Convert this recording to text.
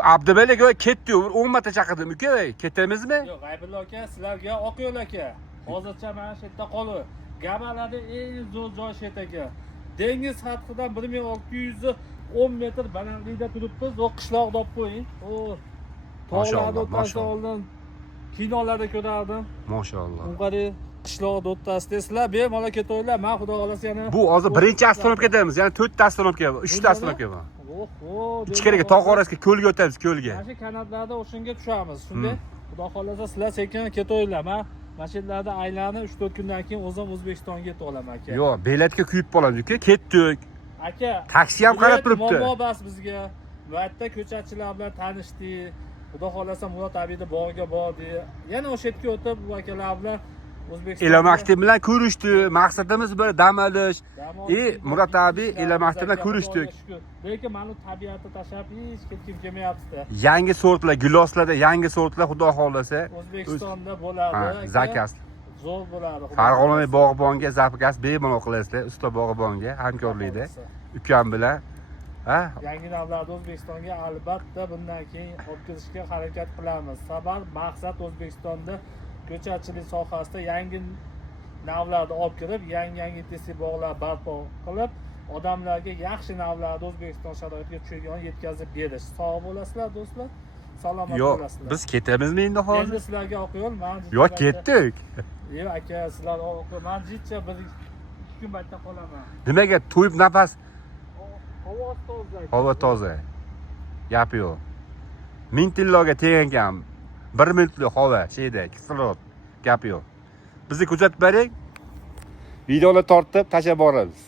Abdubay aka ketdi, 10 marta chaqirdim uka, ketamizmi? Yo'q, G'aybulla aka, sizlarga oq yo'l aka. Hozircha mana shu yerda qolib. Gabalarda eng zo'r joy shu aka. Dengiz sathidan 1610 metr balandlikda turibmiz. O qishloq deb qo'ying. O tog'larda o'tashdan oldin kinolarda ko'rardim. Maşallah. Unqari qishloq o'rtasida sizlar bemalol ketaveringlar. Men xudo xolasa yana Bu hozir birinchi astronomga ketamiz, ya'ni 4 ta astronomga, 3 ta astronomga bor. Oho, Ichkariga tog' orasiga ko'lga o'tamiz, ko'lga. mana shu kanatlarda o'shanga tushamiz. Shunday xudo xolasa sizlar sekin ketaveringlar. Men mashinlarda aylanib 3-4 kundan keyin o'zim O'zbekistonga yetib olaman aka. Yo'q, biletga kuyib qolamiz uka, ketdik. Aka, Taksi ham qarab turibdi. Muammo bas bizga. Bu yerda ko'chatchilar bilan tanishdik. Xudo xolasa Murod Abidi bog'iga bordik. Yana o'sha yerga o'tib bu akalar bilan O'zbekiston Ilon Maktab bilan ko'rishdi. Maqsadimiz bir dam olish. Murod abi Ilon Maktab bilan ko'rishdik. Lekin ma'lum tabiatni tashlab hech ketkim kelmayapti. Yangi sortlar, giloslarda yangi sortlar xudo xolasa O'zbekistonda bo'ladi. zakaz. Zo'r bo'ladi. Farg'ona bog'bonga zakaz bemalol qilasizlar, usta bog'bonga hamkorlikda ukam bilan. Ha? Yangi navlarni O'zbekistonga albatta bundan keyin olib kelishga harakat qilamiz. Sabab maqsad O'zbekistonda ko'chatchilik sohasida yangi navlarni olib kirib, yangi intensiv bog'lar barpo qilib, odamlarga yaxshi navlarni O'zbekiston sharoitiga tushgan yetkazib berish. Sog' bo'lasizlar do'stlar. Salomat bo'lasizlar. Biz ketamizmi endi hozir? Endi sizlarga oq yo'l, men Yo'q, ketdik. Yo'q aka, sizlar oq yo'l. Men jitcha 1-2 kun baytda qolaman. Nimaga to'yib nafas? Havo toza. Havo toza. Gap yo'q. 1000 tilloga tegan 1 minutli havo, sheyda, kislorod. Gap yo'q. Bizni kuzatib boring. Videoni tortib tashlab boramiz.